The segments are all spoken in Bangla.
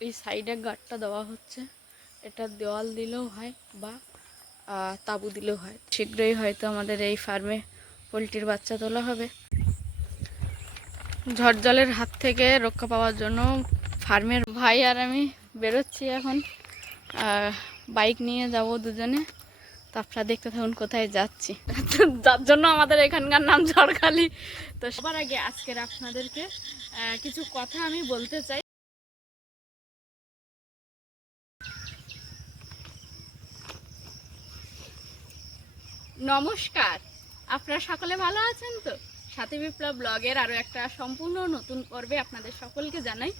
এই সাইডে গাঁটটা দেওয়া হচ্ছে। এটা দেওয়াল দিলেও হয় বা তাঁবু দিলেও হয়। শীঘ্রই হয়তো আমাদের এই ফার্মে পোলট্রির বাচ্চা তোলা হবে। ঝড় জলের হাত থেকে রক্ষা পাওয়ার জন্য ফার্মের ভাই আর আমি বেরোচ্ছি এখন। বাইক নিয়ে যাব দুজনে। তো আপনারা দেখতে থাকুন কোথায় যাচ্ছি। যার জন্য আমাদের এখানকার নাম ঝড়খালি। তো সবার আগে আজকের আপনাদেরকে কিছু কথা আমি বলতে চাই। নমস্কার, আপনারা সকলে ভালো আছেন তো? সাথী বিপ্লব ব্লগের আরও একটা সম্পূর্ণ নতুন পর্বে আপনাদের সকলকে জানাই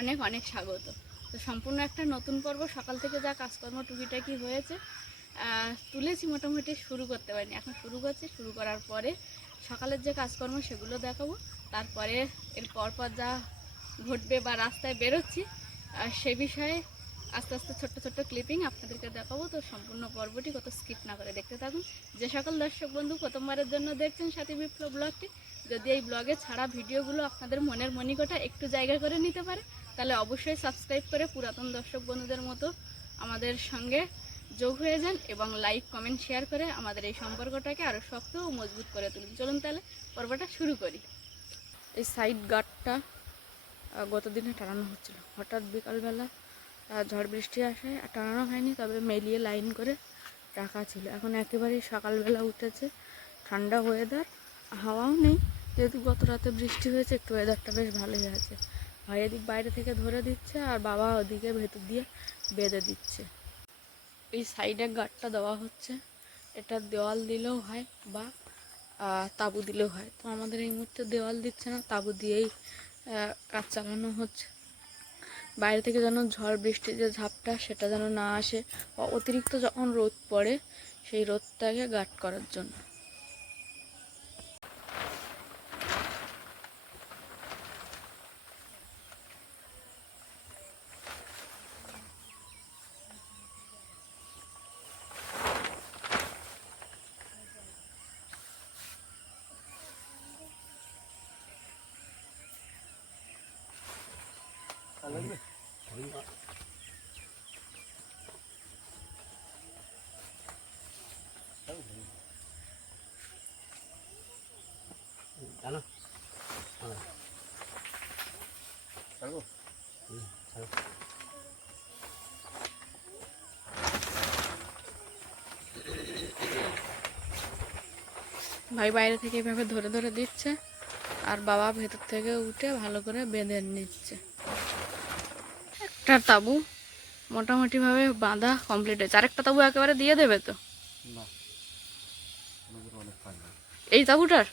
অনেক অনেক স্বাগত। তো সম্পূর্ণ একটা নতুন পর্ব, সকাল থেকে যা কাজকর্ম টুকিটাকি হয়েছে তুলেছি, মোটামুটি শুরু করতে পারিনি, এখন শুরু করছি। শুরু করার পরে সকালের যে কাজকর্ম সেগুলো দেখাবো। তারপরে এর পরপর যা ঘটবে বা রাস্তায় বেরোচ্ছি সে বিষয়ে আস্তে আস্তে ছোট্ট ছোট্ট ক্লিপিং আপনাদেরকে দেখাবো। তো সম্পূর্ণ পর্বটি কত স্কিপ না করে দেখতে থাকুন। যে সকল দর্শক বন্ধু প্রথমবারের জন্য দেখছেন সাথী বিপ্লব ব্লগটি, যদি এই ব্লগে ছাড়া ভিডিওগুলো আপনাদের মনের মনিকোটা একটু জায়গা করে নিতে পারে, তাহলে অবশ্যই সাবস্ক্রাইব করে পুরাতন দর্শক বন্ধুদের মতো আমাদের সঙ্গে যোগ হয়ে যান এবং লাইক কমেন্ট শেয়ার করে আমাদের এই সম্পর্কটাকে আরও শক্ত ও মজবুত করে তুলুন। চলুন তাহলে পর্বটা শুরু করি। এই সাইড গার্ডটা গত দিনে টানানো হচ্ছিল, হঠাৎ বিকালবেলা ঝড় বৃষ্টি আসায় টানানো হয়নি, তবে মেলিয়ে লাইন করে রাখা ছিল। এখন একেবারেই সকালবেলা উঠেছে, ঠান্ডা ওয়েদার, হাওয়াও নেই। যেহেতু গত রাতে বৃষ্টি হয়েছে, একটু ওয়েদারটা বেশ ভালোই আছে। ভাই এদিক বাইরে থেকে ধরে দিচ্ছে আর বাবা ওদিকে ভেতর দিয়ে বেঁধে দিচ্ছে। এই সাইডে গাঁটটা দেওয়া হচ্ছে। এটা দেওয়াল দিলেও হয় বা তাঁবু দিলেও হয়। তো আমাদের এই মুহূর্তে দেওয়াল দিচ্ছে না, তাঁবু দিয়েই কাজ চালানো হচ্ছে। বাইরে থেকে যেন ঝড় বৃষ্টির যে ঝাপটা সেটা যেন না আসে, বা অতিরিক্ত যখন রোদ পড়ে সেই রোদটাকে গার্ড করার জন্য। ভাই বাইরে থেকে এভাবে ধরে ধরে দিচ্ছে আর বাবা ভেতর থেকে উঠে ভালো করে বেঁধে নিচ্ছে। একটা তাঁবু মোটামুটিভাবে বাঁধা কমপ্লিট হয়েছে। আরেকটা তাঁবু একেবারে দিয়ে দেবে তো এই তাঁবুটার?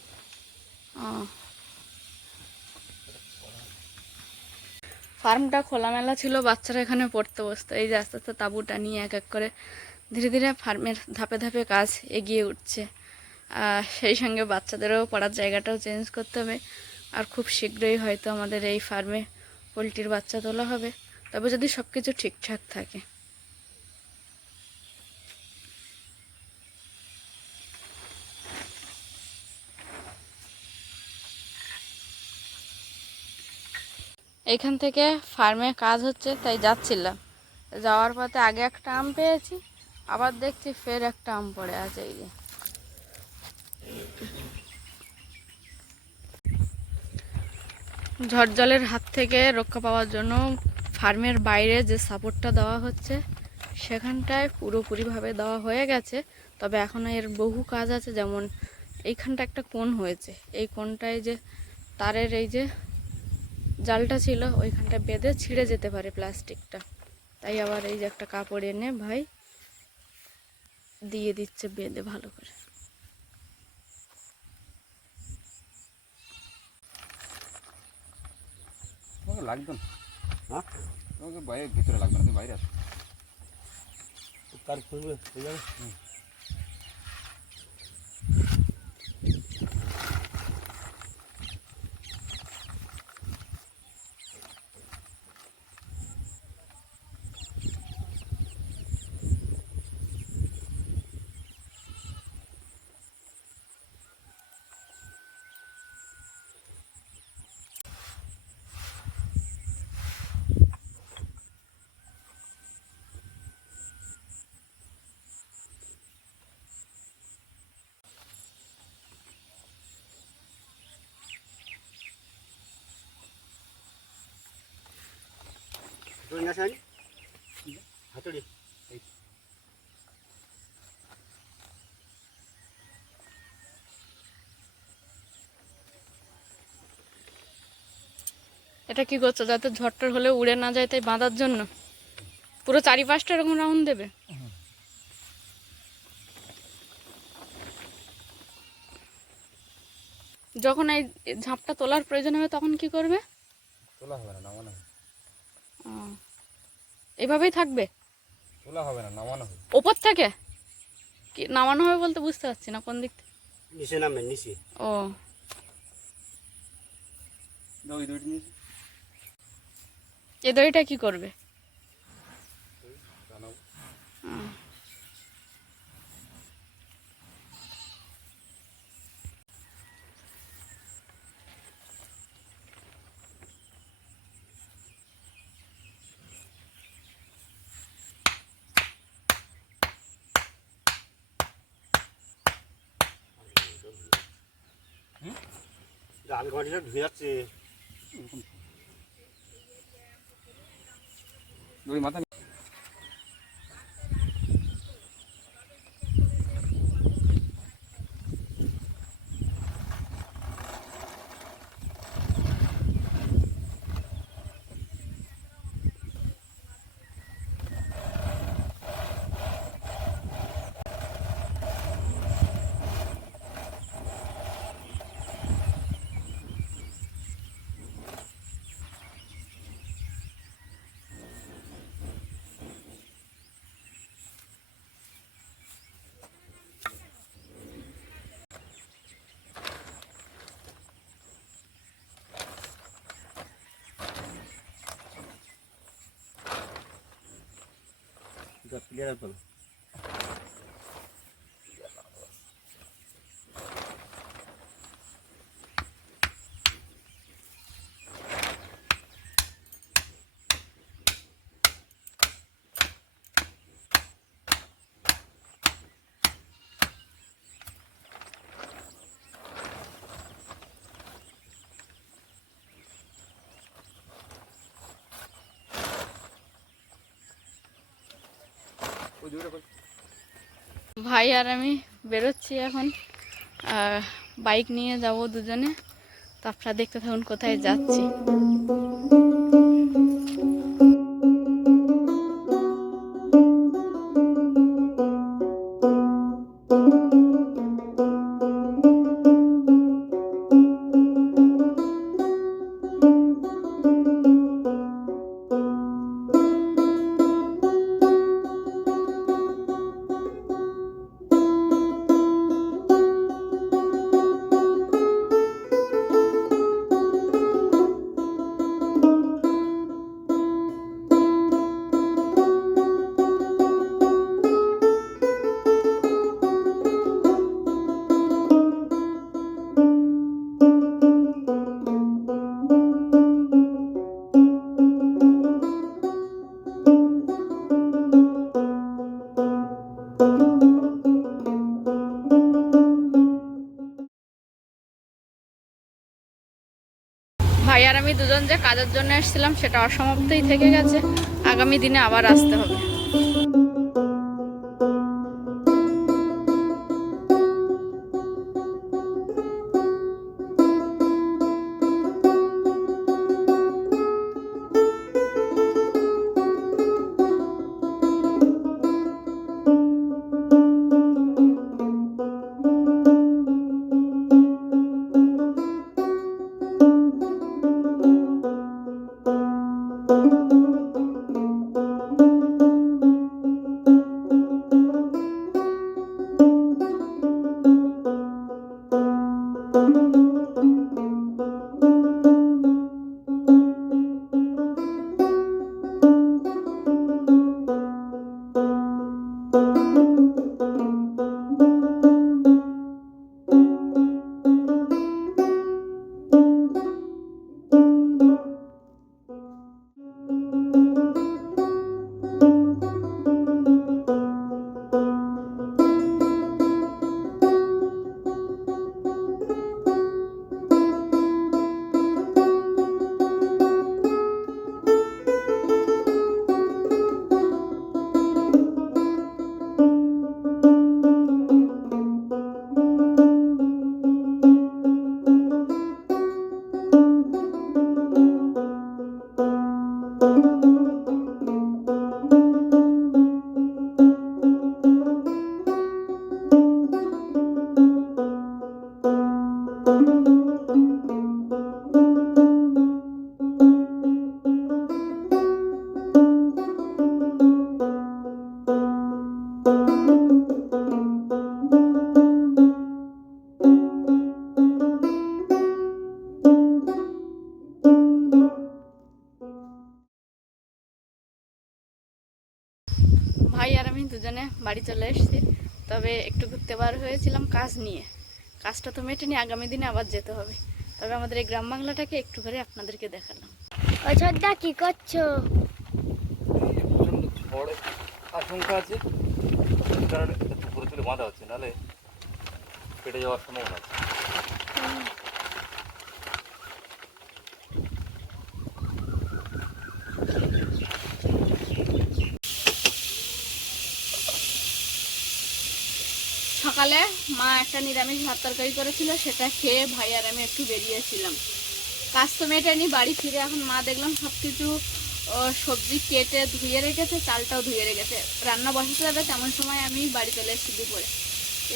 ফার্মটা খোলামেলা ছিল, বাচ্চারা এখানে পড়তে বসতো। এই যে আস্তে আস্তে তাঁবুটা নিয়ে এক এক করে ধীরে ধীরে ফার্মের ধাপে ধাপে কাজ এগিয়ে উঠছে। সেই সঙ্গে বাচ্চাদেরও পড়ার জায়গাটাও চেঞ্জ করতে হবে। আর খুব শীঘ্রই হয়তো আমাদের এই ফার্মে পোলট্রির বাচ্চা তোলা হবে, তবে যদি সব কিছু ঠিকঠাক থাকে। এইখান থেকে ফার্মে কাজ হচ্ছে, তাই যাচ্ছিলাম। যাওয়ার পথে আগে একটা আম পেয়েছি, আবার দেখছি ফের একটা আম পড়ে আছে। এই যে ঝড় জলের হাত থেকে রক্ষা পাওয়ার জন্য ফার্মের বাইরে যে সাপোর্টটা দেওয়া হচ্ছে সেখানটায় পুরোপুরিভাবে দেওয়া হয়ে গেছে, তবে এখনও এর বহু কাজ আছে। যেমন এইখানটা একটা কোণ হয়েছে, এই কোণটায় যে তারের এই যে জালটা ছিল ওইখানটা বেঁধে ছিঁড়ে যেতে পারে প্লাস্টিকটা, তাই আবার এই যে একটা কাপড় এনে ভাই দিয়ে দিচ্ছে বেঁধে ভালো করে। লাগবে না, হ্যাঁ তোমাকে বাইরে ভিতরে লাগবে না, তুমি বাইরে আসো। কার খুলবে দড়ি না সাইন হাতুড়ি এটা কি করছো যাতে ঝড়টর হলে উড়ে না যায় তাই বাঁধার জন্য পুরো চারিপাশটা এরকম রাউন্ড দেবে? যখন এই ঝাঁপটা তোলার প্রয়োজন হবে তখন কি করবে? তোলা হবে না, নামানো হবে। ও, এভাবেই থাকবে? তোলা হবে না, নামানো হবে। ওপর থেকে কি নামানো হবে বলতে বুঝতে পারছি না কোন দিক থেকে? নিচে নামবেন নিচে। ও, ওই দড়িটা নিয়েছি, এই দড়িটা কি করবে? টানাবো। জাল ঘাটিটা ধুয়ে যাচ্ছে। দড়ি মাথা ক্লিয়ার করো। ওই দড়িটা কই? ভাই আর আমি বেরোচ্ছি এখন, বাইক নিয়ে যাব দুজনে। তো আপনারা দেখতে থাকুন কোথায় যাচ্ছি। ভাই আর আমি দুজন যে কাজের জন্য এসেছিলাম সেটা অসমাপ্তই থেকে গেছে, আগামী দিনে আবার আসতে হবে। দুজনে বাড়ি চলে এসেছি, তবে একটু ঘুরতে বার হয়েছিলাম কাজ নিয়ে। কাজটা তো মেটেনি, আগামী দিনে আবার যেতে হবে। তবে আমাদের এই গ্রাম বাংলাটাকে একটু করে আপনাদেরকে দেখালাম। অযোধ্যা কি করছো? প্রচণ্ড ঝড় আশঙ্কা আছে, এই কারণে উপরে তুলে বাঁধা হচ্ছে, নাহলে কেটে যাওয়ার সম্ভাবনা আছে। সকালে মা একটা নিরামিষ ভাত তরকারি করেছিল, সেটা খেয়ে ভাই আর আমি একটু বেরিয়েছিলাম। কাজ তো মেটেনি, বাড়ি ফিরে এখন মা দেখলাম সব কিছু সবজি কেটে ধুয়ে রেখেছে, চালটাও ধুয়ে রেখেছে। রান্না বসাতে যাবে তেমন সময় আমি বাড়ি চলে এসেছি দুপুরে।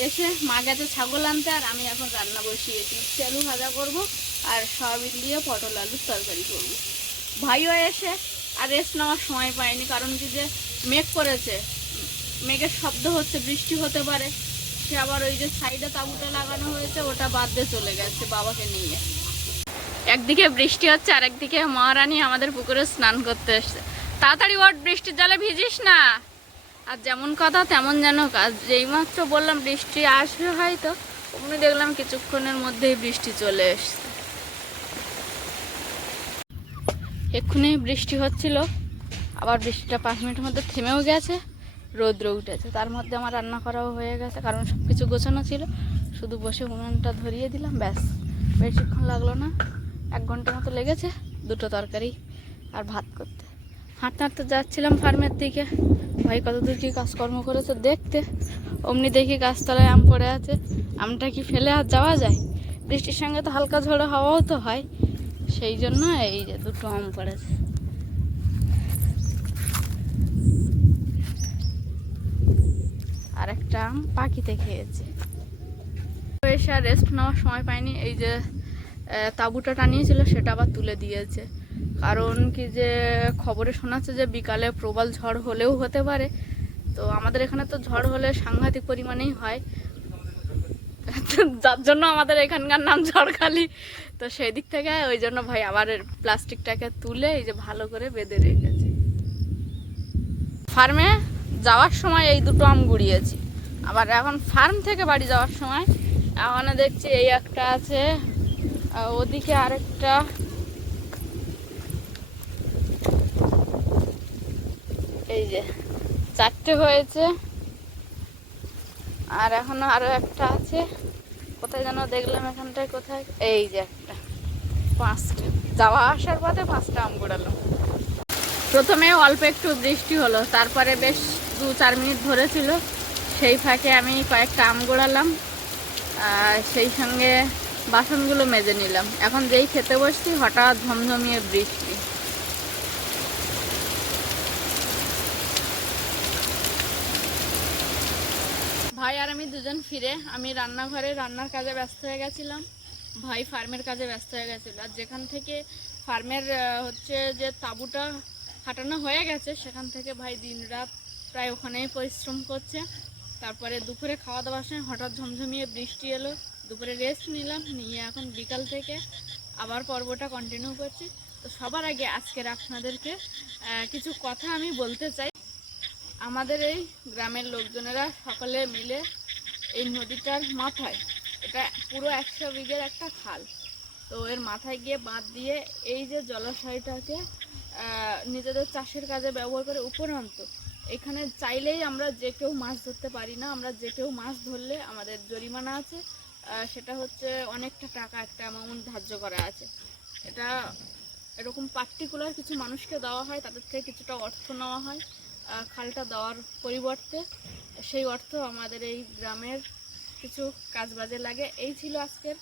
এসে মা গেছে ছাগল আনতে, আর আমি এখন রান্না বসিয়েছি। আলু ভাজা করব আর সয়াবিন দিয়ে পটল আলুর তরকারি করব। ভাইও এসে আর রেস্ট নেওয়ার সময় পায়নি, কারণ কি যে মেঘ করেছে, মেঘের শব্দ হচ্ছে, বৃষ্টি হতে পারে। সে আবার ওই যে সাইডে তাঁবুটা লাগানো হয়েছে ওটা বাদ দিয়ে চলে গেছে বাবাকে নিয়ে। একদিকে বৃষ্টি হচ্ছে আর একদিকে মহারানী আমাদের পুকুরে স্নান করতে এসছে। তাড়াতাড়ি ওঠ, বৃষ্টির জলে ভিজিস না। আর যেমন কথা তেমন যেন কাজ। যেইমাত্র বললাম বৃষ্টি আসবে হয়তো, অমনি দেখলাম কিছুক্ষণের মধ্যেই বৃষ্টি চলে এসছে। এক্ষুনি বৃষ্টি হচ্ছিল, আবার বৃষ্টিটা 5 মিনিটের মধ্যে থেমেও গেছে, রৌদ্র উঠেছে। তার মধ্যে আমার রান্না করাও হয়ে গেছে, কারণ সব কিছু গোছানো ছিল। শুধু বসে উনুনটা ধরিয়ে দিলাম, ব্যাস। বেশিক্ষণ লাগলো না, 1 ঘন্টার মতো লেগেছে 2টো তরকারি আর ভাত করতে। হাঁটতে হাঁটতে যাচ্ছিলাম ফার্মের দিকে, ভাই কতদূর কী কাজকর্ম করেছে দেখতে। অমনি দেখি গাছতলায় আম পড়ে আছে। আমটা কি ফেলে আর যাওয়া যায়? বৃষ্টির সঙ্গে তো হালকা ঝোড়ো হাওয়াও তো হয়, সেই জন্য এই যে 2টো আম পড়েছে। আর একটা আম পাখিতে খেয়েছে। এসে আর রেস্ট নেওয়ার সময় পাইনি, এই যে তাঁবুটা টানিয়েছিল সেটা আবার তুলে দিয়েছে। কারণ কি যে খবরে শোনাচ্ছে যে বিকালে প্রবল ঝড় হলেও হতে পারে। তো আমাদের এখানে তো ঝড় হলে সাংঘাতিক পরিমাণেই হয়, যার জন্য আমাদের এখানকার নাম ঝড়খালি। তো সেই দিক থেকে ওই জন্য ভাই আবার প্লাস্টিকটাকে তুলে এই যে ভালো করে বেঁধে রেখেছে। ফার্মে যাওয়ার সময় এই 2টো আম গুড়িয়েছি, আবার এখন ফার্ম থেকে বাড়ি যাওয়ার সময় এখন দেখছি এই একটা আছে, ওদিকে আরেকটা, এই যে 4টে হয়েছে। আর এখনো আরো একটা আছে, কোথায় যেন দেখলাম এখানটায়, কোথায়, এই যে একটা, 5টা। যাওয়া আসার পথে 5টা আম কুড়ালাম। প্রথমে অল্প একটু বৃষ্টি হলো, তারপরে বেশ 2-4 মিনিট ধরেছিল। সেই ফাঁকে আমি কয়েকটা আম কুড়ালাম, আর সেই সঙ্গে বাসনগুলো মেজে নিলাম। এখন যেই খেতে বসছি হঠাৎ ঝমঝমিয়ে বৃষ্টি। ভাই আর আমি দুজন ফিরে আমি রান্নাঘরে রান্নার কাজে ব্যস্ত হয়ে গেছিলাম, ভাই ফার্মের কাজে ব্যস্ত হয়ে গেছিল। আর যেখান থেকে ফার্মের হচ্ছে যে তাঁবুটা খাটানো হয়ে গেছে, সেখান থেকে ভাই দিনরাত প্রায় ওখানেই পরিশ্রম করছে। তারপরে দুপুরে খাওয়া দাওয়ার সময় হঠাৎ ঝমঝমিয়ে বৃষ্টি এলো, দুপুরে রেস্ট নিলাম, নিয়ে এখন বিকাল থেকে আবার পর্বটা কন্টিনিউ করছি। তো সবার আগে আজকের আপনাদেরকে কিছু কথা আমি বলতে চাই। আমাদের এই গ্রামের লোকজনেরা সকলে মিলে এই নদীটার মাথায়, এটা পুরো 100 বিঘের একটা খাল, তো এর মাথায় গিয়ে বাঁধ দিয়ে এই যে জলাশয়টাকে নিজেদের চাষের কাজে ব্যবহার করে। উপরন্ত এখানে চাইলেই আমরা যে কেউ মাছ ধরতে পারি না, আমরা যে কেউ মাছ ধরলে আমাদের জরিমানা আছে, সেটা হচ্ছে অনেকটা টাকা, একটা অ্যামাউন্ট ধার্য করা আছে। এটা এরকম পার্টিকুলার কিছু মানুষকে দেওয়া হয়, তাদের থেকে কিছুটা অর্থ নেওয়া হয় খালটা দেওয়ার পরিবর্তে। সেই অর্থ আমাদের এই গ্রামের কিছু কাজবাজে লাগে। এই ছিল আজকের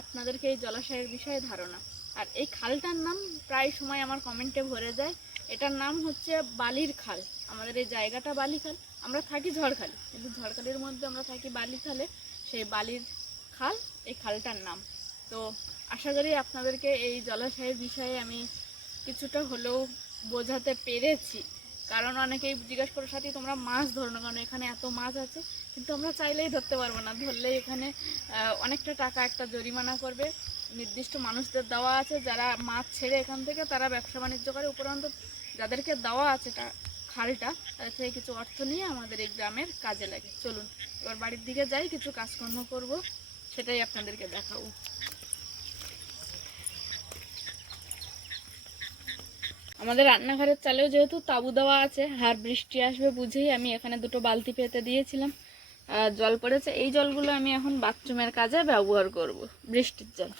আপনাদেরকে এই জলাশয়ের বিষয়ে ধারণা। আর এই খালটার নাম প্রায় সময় আমার কমেন্টে ভরে যায়, এটার নাম হচ্ছে বালির খাল। আমাদের এই জায়গাটা বালিখাল, আমরা থাকি ঝড়খালি, কিন্তু ঝড়খালির মধ্যে আমরা থাকি বালিখালে, সেই বালির খাল এই খালটার নাম। তো আশা করি আপনাদেরকে এই জলাশয়ের বিষয়ে আমি কিছুটা হলেও বোঝাতে পেরেছি। কারণ অনেকেই জিজ্ঞাসা করে, সাথী তোমরা মাছ ধরো না, কারণ এখানে এত মাছ আছে, কিন্তু আমরা চাইলেই ধরতে পারবো না, ধরলেই এখানে অনেকটা টাকা একটা জরিমানা করবে। নির্দিষ্ট মানুষদের দেওয়া আছে যারা মাছ ছেড়ে এখান থেকে তারা ব্যবসা বাণিজ্য করে। উপরন্ত যাদেরকে দেওয়া আছে শালটা, তার থেকে কিছু অর্থ নিয়ে আমাদের এই গ্রামের কাজে লাগে। চলুন এবার বাড়ির দিকে যাই, কিছু কাজকর্ম করব, সেটাই আপনাদেরকে দেখাবো। আমাদের রান্নাঘরের চালেও যেহেতু তাঁবু দেওয়া আছে, আর বৃষ্টি আসবে বুঝেই আমি এখানে দুটো বালতি পেতে দিয়েছিলাম। জল পড়েছে, এই জলগুলো আমি এখন বাথরুমের কাজে ব্যবহার করব, বৃষ্টির জল।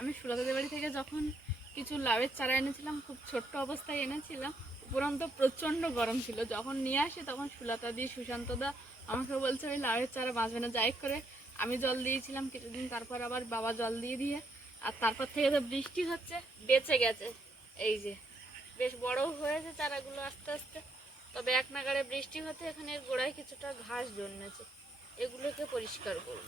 আমি সুলতাদের বাড়ি থেকে যখন কিছু লাউয়ের চারা এনেছিলাম, খুব ছোট্ট অবস্থায় এনেছিলাম, উপরন্ত প্রচণ্ড গরম ছিল। যখন নিয়ে আসি তখন সুলতা দি, সুশান্তদা আমাকে বলছে ওই লাউয়ের চারা বাঁচবে না। যাই করে আমি জল দিয়েছিলাম কিছুদিন, তারপর আবার বাবা জল দিয়ে আর তারপর থেকে তো বৃষ্টি হচ্ছে, বেঁচে গেছে। এই যে বেশ বড় হয়েছে চারাগুলো আস্তে আস্তে। তবে এক নাগাড়ে বৃষ্টি হতে এখানে গোড়ায় কিছুটা ঘাস জন্মেছে, এগুলোকে পরিষ্কার করব।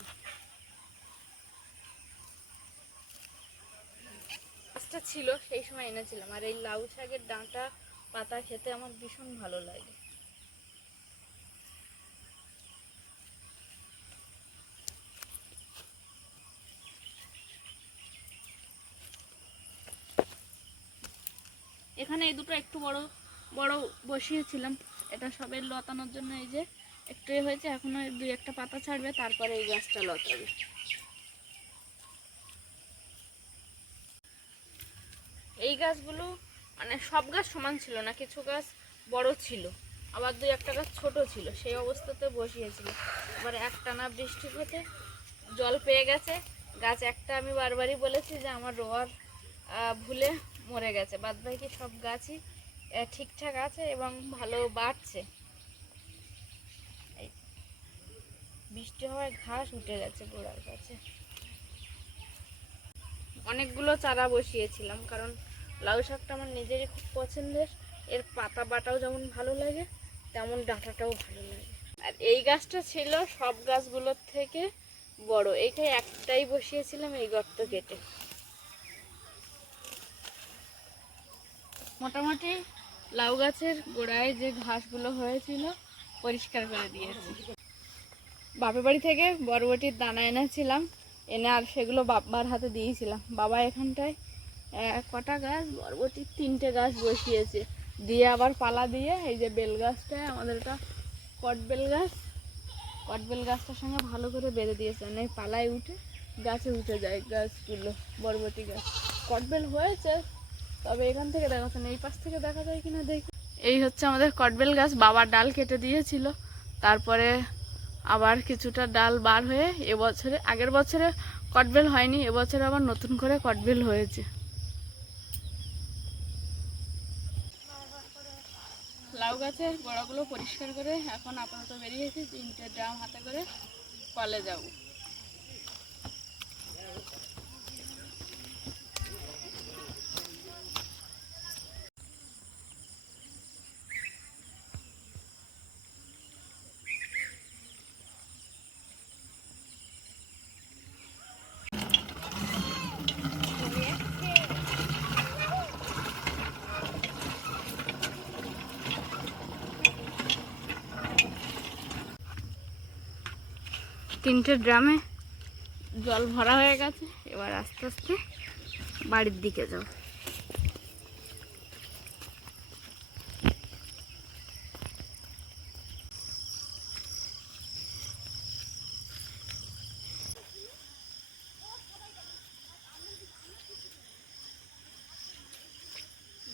গাছটা ছিল সেই সময় এনেছিলাম, আর এই লাউ শাকের ডাঁটা পাতা খেতে আমার ভীষণ ভালো লাগে। এখানে এই দুটো একটু বড় বড় বসিয়েছিলাম, এটা সবের লতানোর জন্য। এই যে একটু হয়েছে, এখনো দুই একটা পাতা ছাড়বে, তারপরে এই গাছটা লতাবে। এই গাছগুলো মানে সব গাছ সমান ছিল না, কিছু গাছ বড় ছিল, আবার দুই একটা গাছ ছোট ছিল, সেই অবস্থাতে বসিয়েছিল। এবার একটানা বৃষ্টি হতে জল পেয়ে গেছে গাছ। একটা আমি বারবারই বলেছি যে আমার রোয়ার ভুলে মরে গেছে, বাদ বাকি সব গাছই ঠিকঠাক আছে এবং ভালো বাড়ছে। বৃষ্টি হওয়ায় ঘাস উঠে গেছে গোড়ার কাছে। অনেকগুলো চারা বসিয়েছিলাম, কারণ লাউ শাকটা আমার নিজেরই খুব পছন্দের। এর পাতা বাটাও যেমন ভালো লাগে, তেমন ডাঁটাটাও ভালো লাগে। আর এই গাছটা ছিল সব গাছগুলোর থেকে বড়, এইখানে একটাই বসিয়েছিলাম এই গর্ত কেটে। মোটামুটি লাউ গাছের গোড়ায় যে ঘাসগুলো হয়েছিল পরিষ্কার করে দিয়েছি। বাপের বাড়ি থেকে বরবটির দানা এনেছিলাম, এনে আর সেগুলো বাবার হাতে দিয়েছিলাম। বাবা এখানটায় কটা গাছ বরবটির 3টে গাছ বসিয়েছে, দিয়ে আবার পালা দিয়ে এই যে বেল গাছটায় আমাদের এটা কটবেল গাছ, কটবেল গাছটার সঙ্গে ভালো করে বেঁধে দিয়েছে, মানে পালায় উঠে গাছে উঠে যায় গাছগুলো। বরবটি গাছ কটবেল হয়েছে, তবে এখান থেকে দেখা যাচ্ছে না, এই পাশ থেকে দেখা যায় কিনা দেখি। এই হচ্ছে আমাদের কটবেল গাছ, বাবার ডাল কেটে দিয়েছিল, তারপরে আবার কিছুটা ডাল বার হয়ে এবছরে, আগের বছরে কটবেল হয়নি, এবছরে আবার নতুন করে কটবেল হয়েছে। লাউ গাছের গোড়াগুলো পরিষ্কার করে এখন আপাতত বেরিয়েছি, 3টে ড্রাম হাতে করে কলে যাব। তিনটে ড্রামে জল ভরা হয়ে গেছে, এবার আস্তে আস্তে বাড়ির দিকে যাব।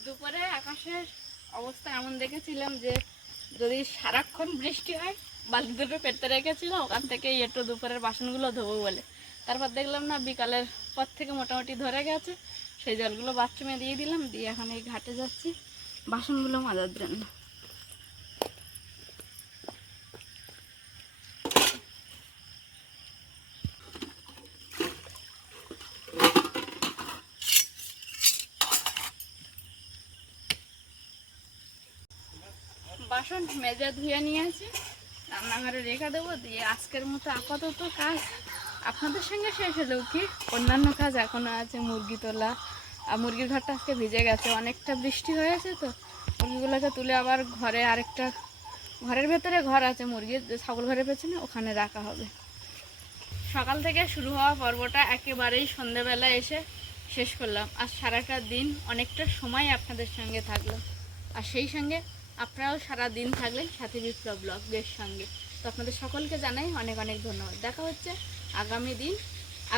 দুপুরে আকাশের অবস্থা এমন দেখেছিলাম যে যদি সারাক্ষণ বৃষ্টি হয়, বালতি দুটো পেতে রেখেছিল, ওখান থেকে একটু দুপুরের বাসনগুলো ধোবো বলে। তারপর দেখলাম না, বিকালের পর থেকে মোটামুটি ধরে গেছে, সেই জলগুলো বাথরুমে দিয়ে দিলাম, দিয়ে এখন এই ঘাটে যাচ্ছি বাসনগুলো মাজার জন্য। বাসন মেজে ধুয়ে নিয়েছি, রান্নাঘরে রেখে দেবো, দিয়ে আজকের মতো আপাতত কাজ আপনাদের সঙ্গে শেষ হলেও কি অন্যান্য কাজ এখনও আছে। মুরগি তোলা, আর মুরগির ঘরটা আজকে ভিজে গেছে, অনেকটা বৃষ্টি হয়েছে তো। মুরগিগুলোকে তুলে আবার ঘরে, আরেকটা ঘরের ভেতরে ঘর আছে মুরগির, ছাগল ঘরের পেছনে, ওখানে রাখা হবে। সকাল থেকে শুরু হওয়া পর্বটা একেবারেই সন্ধেবেলা এসে শেষ করলাম। আজ সারাটা দিন অনেকটা সময় আপনাদের সঙ্গে থাকলাম, আর সেই সঙ্গে আপনারাও সারা দিন থাকলেন সাথী বিপ্লব ব্লগের সঙ্গে। তো আপনাদের সকলকে জানাই অনেক অনেক ধন্যবাদ। দেখা হচ্ছে আগামী দিন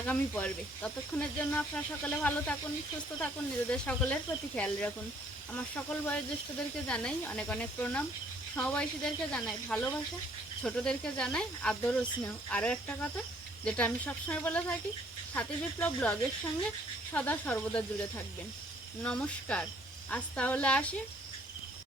আগামী পর্বে। ততক্ষণের জন্য আপনারা সকলে ভালো থাকুন, সুস্থ থাকুন, নিজেদের সকলের প্রতি খেয়াল রাখুন। আমার সকল বয়োজ্যেষ্ঠদেরকে জানাই অনেক অনেক প্রণাম, সমবয়সীদেরকে জানাই ভালোবাসা, ছোটদেরকে জানাই আদর ও স্নেহ। আরও একটা কথা যেটা আমি সবসময় বলে থাকি, সাথী বিপ্লব ব্লগের সঙ্গে সদা সর্বদা জুড়ে থাকবেন। নমস্কার, আজ তাহলে আসি।